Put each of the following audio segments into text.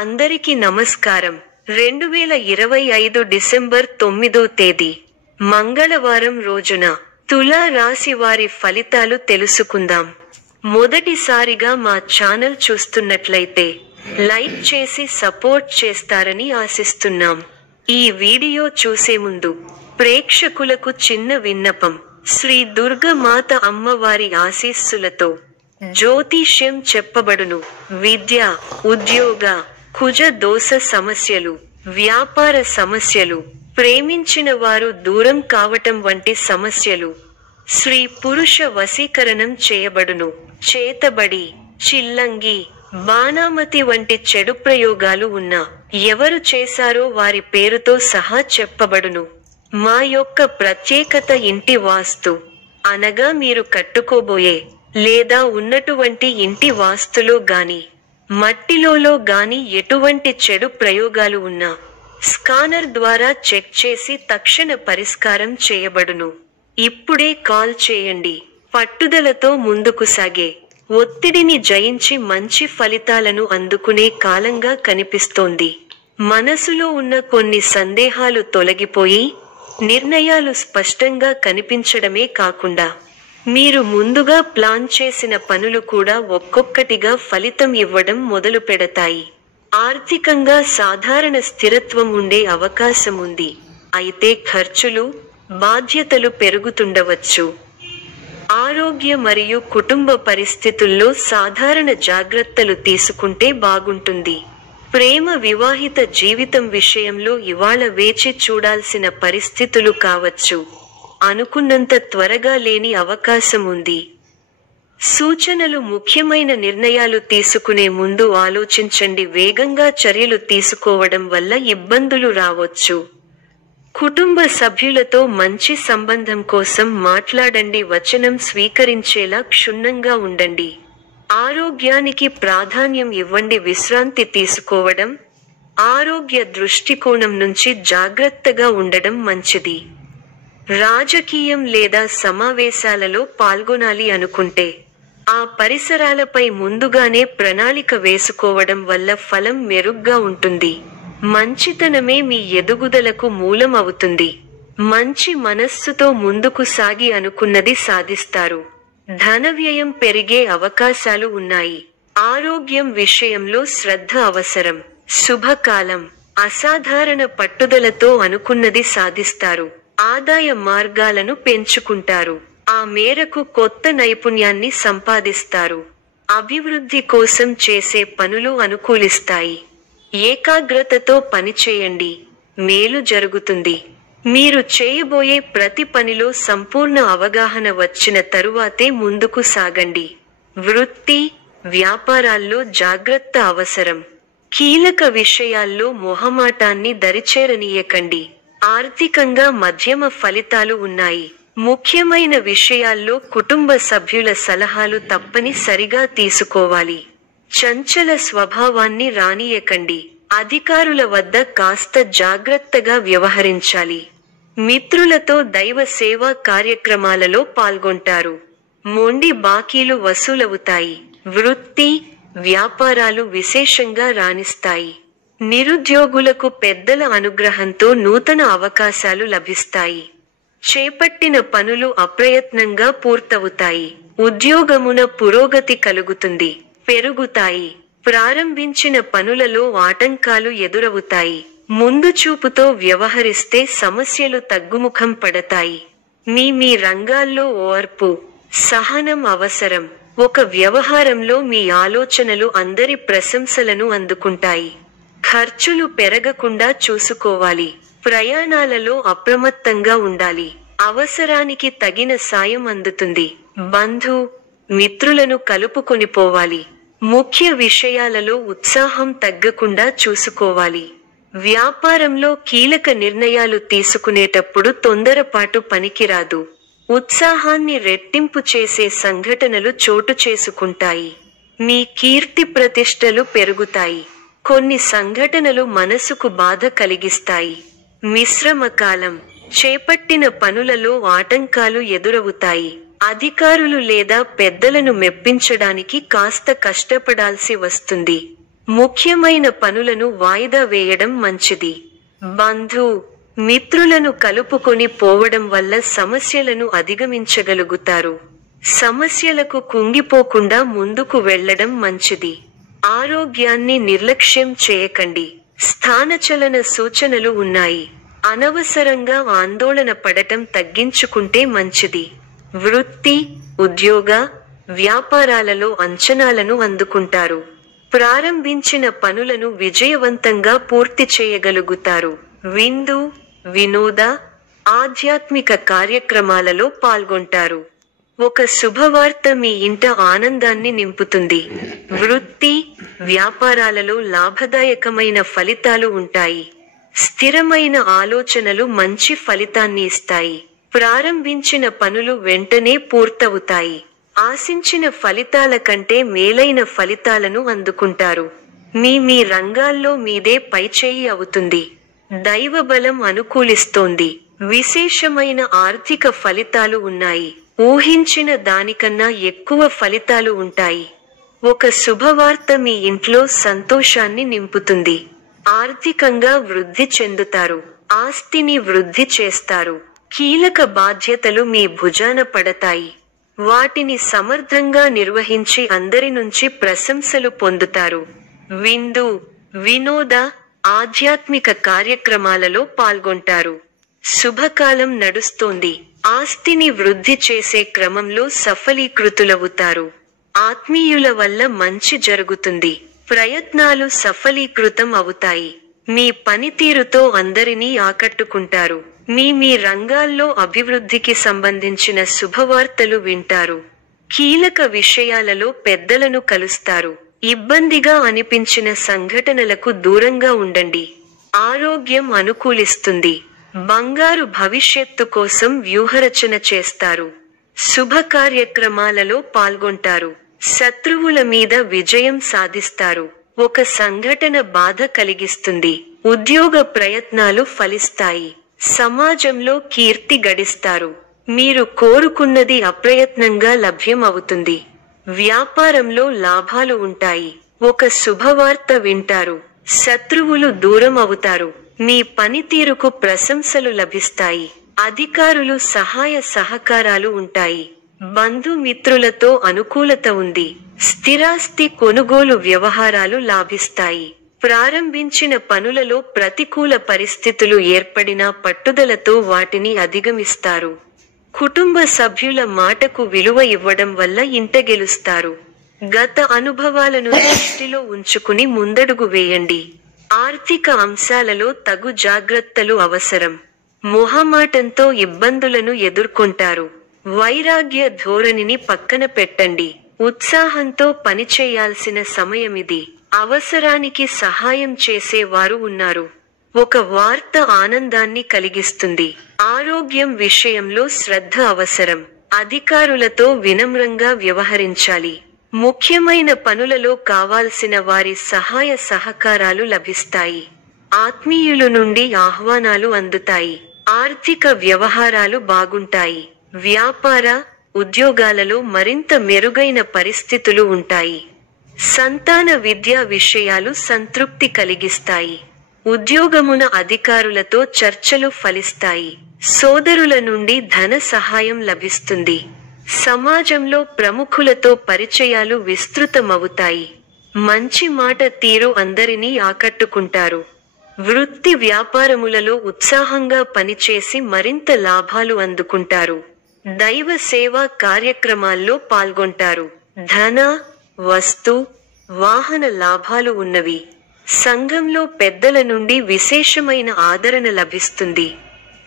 అందరికీ నమస్కారం. 2025 డిసెంబర్ 9వ తేదీ మంగళవారం రోజున తులా రాశి వారి ఫలితాలు తెలుసుకుందాం. మొదటిసారిగా మా ఛానల్ చూస్తున్నట్లయితే లైక్ చేసి సపోర్ట్ చేస్తారని ఆశిస్తున్నాం. ఈ వీడియో చూసే ముందు ప్రేక్షకులకు చిన్న విన్నపం. శ్రీ దుర్గమాత అమ్మవారి ఆశీస్సులతో జ్యోతిష్యం చెప్పబడును. విద్య, ఉద్యోగ, కుజ దోష సమస్యలు, వ్యాపార సమస్యలు, ప్రేమించిన వారు దూరం కావటం వంటి సమస్యలు, స్త్రీ పురుష వశీకరణం చేయబడును. చేతబడి, చిల్లంగి, బాణామతి వంటి చెడు ప్రయోగాలు ఉన్నా ఎవరు చేశారో వారి పేరుతో సహా చెప్పబడును. మా యొక్క ప్రత్యేకత ఇంటి వాస్తు అనగా మీరు కట్టుకోబోయే లేదా ఉన్నటువంటి ఇంటి వాస్తులో గాని మట్టిలో గాని ఎటువంటి చెడు ప్రయోగాలు ఉన్నా స్కానర్ ద్వారా చెక్ చేసి తక్షణ పరిష్కారం చేయబడును. ఇప్పుడే కాల్ చేయండి. పట్టుదలతో ముందుకు సాగే, ఒత్తిడిని జయించి మంచి ఫలితాలను అందుకునే కాలంగా కనిపిస్తోంది. మనసులో ఉన్న కొన్ని సందేహాలు తొలగిపోయి నిర్ణయాలు స్పష్టంగా కనిపించడమే కాకుండా మీరు ముందుగా ప్లాన్ చేసిన పనులు కూడా ఒక్కొక్కటిగా ఫలితం ఇవ్వడం మొదలు పెడతాయి. ఆర్థికంగా సాధారణ స్థిరత్వం ఉండే అవకాశం ఉంది. అయితే ఖర్చులు, బాధ్యతలు పెరుగుతుండవచ్చు. ఆరోగ్య మరియు కుటుంబ పరిస్థితుల్లో సాధారణ జాగ్రత్తలు తీసుకుంటే బాగుంటుంది. ప్రేమ, వివాహిత జీవితం విషయంలో ఇవాళ వేచి చూడాల్సిన పరిస్థితులు కావచ్చు. అనుకున్నంత త్వరగా లేని అవకాశం ఉంది. సూచనలు: ముఖ్యమైన నిర్ణయాలు తీసుకునే ముందు ఆలోచించండి. వేగంగా చర్యలు తీసుకోవడం వల్ల ఇబ్బందులు రావచ్చు. కుటుంబ సభ్యులతో మంచి సంబంధం కోసం మాట్లాడండి. వచనం స్వీకరించేలా క్షుణ్ణంగా ఉండండి. ఆరోగ్యానికి ప్రాధాన్యం ఇవ్వండి. విశ్రాంతి తీసుకోవడం, ఆరోగ్య దృష్టికోణం నుంచి జాగ్రత్తగా ఉండడం మంచిది. రాజకీయం లేదా సమావేశాలలో పాల్గొనాలి అనుకుంటే ఆ పరిసరాలపై ముందుగానే ప్రణాళిక వేసుకోవడం వల్ల ఫలం మెరుగ్గా ఉంటుంది. మంచితనమే మీ ఎదుగుదలకు మూలం అవుతుంది. మంచి మనస్సుతో ముందుకు సాగి అనుకున్నది సాధిస్తారు. ధన వ్యయం పెరిగే అవకాశాలు ఉన్నాయి. ఆరోగ్యం విషయంలో శ్రద్ధ అవసరం. శుభకాలం. అసాధారణ పట్టుదలతో అనుకున్నది సాధిస్తారు. ఆదాయ మార్గాలను పెంచుకుంటారు. ఆ మేరకు కొత్త నైపుణ్యాన్ని సంపాదిస్తారు. అభివృద్ధి కోసం చేసే పనులు అనుకూలిస్తాయి. ఏకాగ్రతతో పనిచేయండి, మేలు జరుగుతుంది. మీరు చేయబోయే ప్రతి పనిలో సంపూర్ణ అవగాహన వచ్చిన తరువాతే ముందుకు సాగండి. వృత్తి, వ్యాపారాల్లో జాగ్రత్త అవసరం. కీలక విషయాల్లో మొహమాటాన్ని దరిచేరనీయకండి. ఆర్థికంగా మధ్యమ ఫలితాలు ఉన్నాయి. ముఖ్యమైన విషయాల్లో కుటుంబ సభ్యుల సలహాలు తప్పనిసరిగా తీసుకోవాలి. చంచల స్వభావాన్ని రానీయకండి. అధికారుల వద్ద కాస్త జాగ్రత్తగా వ్యవహరించాలి. మిత్రులతో దైవ సేవా కార్యక్రమాలలో పాల్గొంటారు. మొండి బాకీలు వసూలవుతాయి. వృత్తి, వ్యాపారాలు విశేషంగా రాణిస్తాయి. నిరుద్యోగులకు పెద్దల అనుగ్రహంతో నూతన అవకాశాలు లభిస్తాయి. చేపట్టిన పనులు అప్రయత్నంగా పూర్తవుతాయి. ఉద్యోగమున పురోగతి కలుగుతుంది, పెరుగుతాయి. ప్రారంభించిన పనులలో ఆటంకాలు ఎదురవుతాయి. ముందు చూపుతో వ్యవహరిస్తే సమస్యలు తగ్గుముఖం పడతాయి. మీ రంగాల్లో ఓర్పు, సహనం అవసరం. ఒక వ్యవహారంలో మీ ఆలోచనలు అందరి ప్రశంసలను అందుకుంటాయి. ఖర్చులు పెరగకుండా చూసుకోవాలి. ప్రయాణాలలో అప్రమత్తంగా ఉండాలి. అవసరానికి తగిన సాయం అందుతుంది. బంధు, మిత్రులను కలుపుకొనిపోవాలి. ముఖ్య విషయాలలో ఉత్సాహం తగ్గకుండా చూసుకోవాలి. వ్యాపారంలో కీలక నిర్ణయాలు తీసుకునేటప్పుడు తొందరపాటు పనికిరాదు. ఉత్సాహాన్ని రెట్టింపు చేసే సంఘటనలు చోటు చేసుకుంటాయి. మీ కీర్తి ప్రతిష్టలు పెరుగుతాయి. కొన్ని సంఘటనలు మనసుకు బాధ కలిగిస్తాయి. మిశ్రమ కాలం. చేపట్టిన పనులలో ఆటంకాలు ఎదురవుతాయి. అధికారులు లేదా పెద్దలను మెప్పించడానికి కాస్త కష్టపడాల్సి వస్తుంది. ముఖ్యమైన పనులను వాయిదా వేయడం మంచిది. బంధు మిత్రులను కలుపుకొని పోవడం వల్ల సమస్యలను అధిగమించగలుగుతారు. సమస్యలకు కుంగిపోకుండా ముందుకు వెళ్లడం మంచిది. ఆరోగ్యాన్ని నిర్లక్ష్యం చేయకండి. స్థానచలన సూచనలు ఉన్నాయి. అనవసరంగా ఆందోళన పడటం తగ్గించుకుంటే మంచిది. వృత్తి, ఉద్యోగ, వ్యాపారాలలో అంచనాలను అందుకుంటారు. ప్రారంభించిన పనులను విజయవంతంగా పూర్తి చేయగలుగుతారు. విందు, వినోద, ఆధ్యాత్మిక కార్యక్రమాలలో పాల్గొంటారు. ఒక శుభవార్త మీ ఇంట ఆనందాన్ని నింపుతుంది. వృత్తి, వ్యాపారాలలో లాభదాయకమైన ఫలితాలు ఉంటాయి. స్థిరమైన ఆలోచనలు మంచి ఫలితాన్ని ఇస్తాయి. ప్రారంభించిన పనులు వెంటనే పూర్తవుతాయి. ఆశించిన ఫలితాల కంటే మేలైన ఫలితాలను అందుకుంటారు. మీ రంగాల్లో మీదే పైచేయి అవుతుంది. దైవబలం అనుకూలిస్తోంది. విశేషమైన ఆర్థిక ఫలితాలు ఉన్నాయి. ఊహించిన దానికన్నా ఎక్కువ ఫలితాలు ఉంటాయి. ఒక శుభవార్త మీ ఇంట్లో సంతోషాన్ని నింపుతుంది. ఆర్థికంగా వృద్ధి చెందుతారు. ఆస్తిని వృద్ధి చేస్తారు. కీలక బాధ్యతలు మీ భుజాన పడతాయి. వాటిని సమర్థంగా నిర్వహించి అందరి నుంచి ప్రశంసలు పొందుతారు. విందు, వినోద, ఆధ్యాత్మిక కార్యక్రమాలలో పాల్గొంటారు. శుభకాలం నడుస్తోంది. ఆస్తిని వృద్ధి చేసే క్రమంలో సఫలీకృతులవుతారు. ఆత్మీయుల వల్ల మంచి జరుగుతుంది. ప్రయత్నాలు సఫలీకృతం అవుతాయి. మీ పనితీరుతో అందరినీ ఆకట్టుకుంటారు. మీ రంగాల్లో అభివృద్ధికి సంబంధించిన శుభవార్తలు వింటారు. కీలక విషయాలలో పెద్దలను కలుస్తారు. ఇబ్బందిగా అనిపించిన సంఘటనలకు దూరంగా ఉండండి. ఆరోగ్యం అనుకూలిస్తుంది. బంగారు భవిష్యత్తు కోసం వ్యూహరచన చేస్తారు. శుభ కార్యక్రమాలలో పాల్గొంటారు. శత్రువుల మీద విజయం సాధిస్తారు. ఒక సంఘటన బాధ కలిగిస్తుంది. ఉద్యోగ ప్రయత్నాలు ఫలిస్తాయి. సమాజంలో కీర్తి గడిస్తారు. మీరు కోరుకున్నది అప్రయత్నంగా లభ్యం అవుతుంది. వ్యాపారంలో లాభాలు ఉంటాయి. ఒక శుభవార్త వింటారు. శత్రువులు దూరం అవుతారు. మీ పనితీరుకు ప్రశంసలు లభిస్తాయి. అధికారులు సహాయ సహకారాలు ఉంటాయి. బంధుమిత్రులతో అనుకూలత ఉంది. స్థిరాస్తి కొనుగోలు వ్యవహారాలు లాభిస్తాయి. ప్రారంభించిన పనులలో ప్రతికూల పరిస్థితులు ఏర్పడినా పట్టుదలతో వాటిని అధిగమిస్తారు. కుటుంబ సభ్యుల మాటకు విలువ ఇవ్వడం వల్ల ఇంట గెలుస్తారు. గత అనుభవాలను దృష్టిలో ఉంచుకుని ముందడుగు వేయండి. ఆర్థిక అంశాలలో తగు జాగ్రత్తలు అవసరం. మొహమాటంతో ఇబ్బందులను ఎదుర్కొంటారు. వైరాగ్య ధోరణిని పక్కన పెట్టండి. ఉత్సాహంతో పనిచేయాల్సిన సమయమిది. అవసరానికి సహాయం చేసేవారు ఉన్నారు. ఒక వార్త ఆనందాన్ని కలిగిస్తుంది. ఆరోగ్యం విషయంలో శ్రద్ధ అవసరం. అధికారులతో వినమ్రంగా వ్యవహరించాలి. ముఖ్యమైన పనులలో కావాల్సిన వారి సహాయ సహకారాలు లభిస్తాయి. ఆత్మీయుల నుండి ఆహ్వానాలు అందుతాయి. ఆర్థిక వ్యవహారాలు బాగుంటాయి. వ్యాపార, ఉద్యోగాలలో మరింత మెరుగైన పరిస్థితులు ఉంటాయి. సంతాన విద్యా విషయాలు సంతృప్తి కలిగిస్తాయి. ఉద్యోగమున అధికారులతో చర్చలు ఫలిస్తాయి. సోదరుల నుండి ధన సహాయం లభిస్తుంది. సమాజంలో ప్రముఖులతో పరిచయాలు విస్తృతమవుతాయి. మంచి మాట తీరు అందరినీ ఆకట్టుకుంటారు. వృత్తి వ్యాపారములలో ఉత్సాహంగా పనిచేసి మరింత లాభాలు అందుకుంటారు. దైవ సేవా కార్యక్రమాల్లో పాల్గొంటారు. ధన, వస్తు, వాహన లాభాలు ఉన్నవి. సంఘంలో పెద్దల నుండి విశేషమైన ఆదరణ లభిస్తుంది.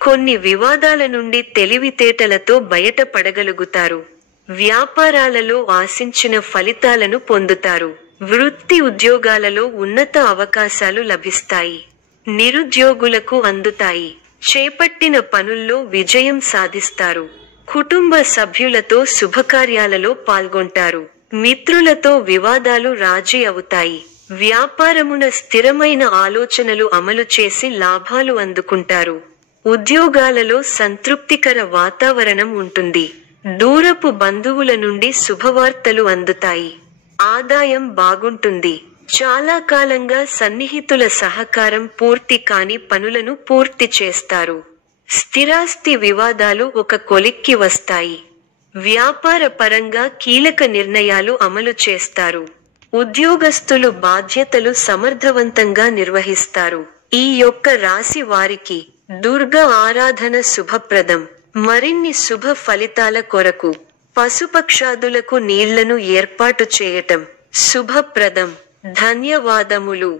కొన్ని వివాదాల నుండి తెలివితేటలతో బయటపడగలుగుతారు. వ్యాపారాలలో ఆశించిన ఫలితాలను పొందుతారు. వృత్తి ఉద్యోగాలలో ఉన్నత అవకాశాలు లభిస్తాయి. నిరుద్యోగులకు అందుతాయి. చేపట్టిన పనుల్లో విజయం సాధిస్తారు. కుటుంబ సభ్యులతో శుభకార్యాలలో పాల్గొంటారు. మిత్రులతో వివాదాలు రాజీ అవుతాయి. వ్యాపారమున స్థిరమైన ఆలోచనలు అమలు చేసి లాభాలు అందుకుంటారు. ఉద్యోగాలలో సంతృప్తికర వాతావరణం ఉంటుంది. దూరపు బంధువుల నుండి శుభవార్తలు అందుతాయి. ఆదాయం బాగుంటుంది. చాలా కాలంగా సన్నిహితుల సహకారం పూర్తి కాని పనులను పూర్తి చేస్తారు. స్థిరాస్తి వివాదాలు ఒక కొలిక్కి వస్తాయి. వ్యాపార పరంగా కీలక నిర్ణయాలు అమలు చేస్తారు. ఉద్యోగస్తులు బాధ్యతలు సమర్థవంతంగా నిర్వహిస్తారు. ఈ యొక్క రాశి వారికి దుర్గా ఆరాధన శుభప్రదం. మరిన్ని శుభ ఫలితాల కొరకు పశుపక్షాదులకు నీళ్లను ఏర్పాటు చేయటం శుభప్రదం. ధన్యవాదములు.